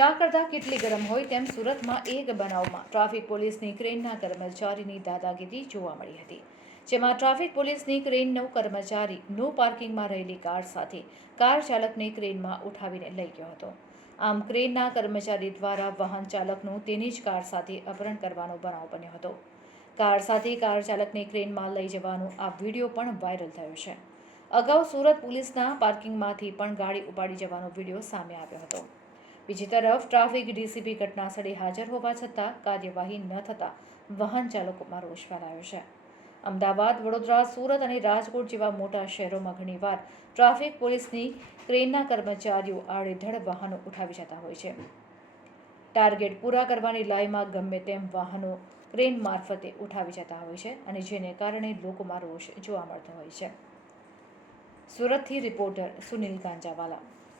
ચા કરતાં કેટલી ગરમ હોય તેમ સુરતમાં એક બનાવમાં ટ્રાફિક પોલીસની ક્રેનના કર્મચારીની દાદાગીરી જોવા મળી હતી, જેમાં ટ્રાફિક પોલીસની ક્રેનનો કર્મચારી નો પાર્કિંગમાં રહેલી કાર સાથે કાર ચાલકને ક્રેનમાં ઉઠાવીને લઈ ગયો હતો. આમ ક્રેનના કર્મચારી દ્વારા વાહન ચાલકનું તેની જ કાર સાથે અપહરણ કરવાનો બનાવ બન્યો હતો. કાર સાથે કાર ચાલકને ક્રેનમાં લઈ જવાનો આ વિડીયો પણ વાયરલ થયો છે. અગાઉ સુરત પોલીસના પાર્કિંગમાંથી પણ ગાડી ઉપાડી જવાનો વિડીયો સામે આવ્યો હતો. બીજી તરફ ટ્રાફિક ડીસીપી ઘટનાસ્થળે હાજર હોવા છતાં કાર્યવાહી ન થતાં વાહન ચાલકોમાં રોષ ફેલાયો છે. અમદાવાદ, વડોદરા, સુરત અને રાજકોટ જેવા મોટા શહેરોમાં ઘણીવાર ટ્રાફિક પોલીસની ક્રેનના કર્મચારીઓ આડેધડ વાહનો ઉઠાવી જતા હોય છે. ટાર્ગેટ પૂરા કરવાની લાઈમાં ગમે તેમ વાહનો ક્રેન મારફતે ઉઠાવી જતા હોય છે અને જેને કારણે લોકોમાં રોષ જોવા મળતો હોય છે. સુરતથી રિપોર્ટર સુનિલ ગાંજાવાલા.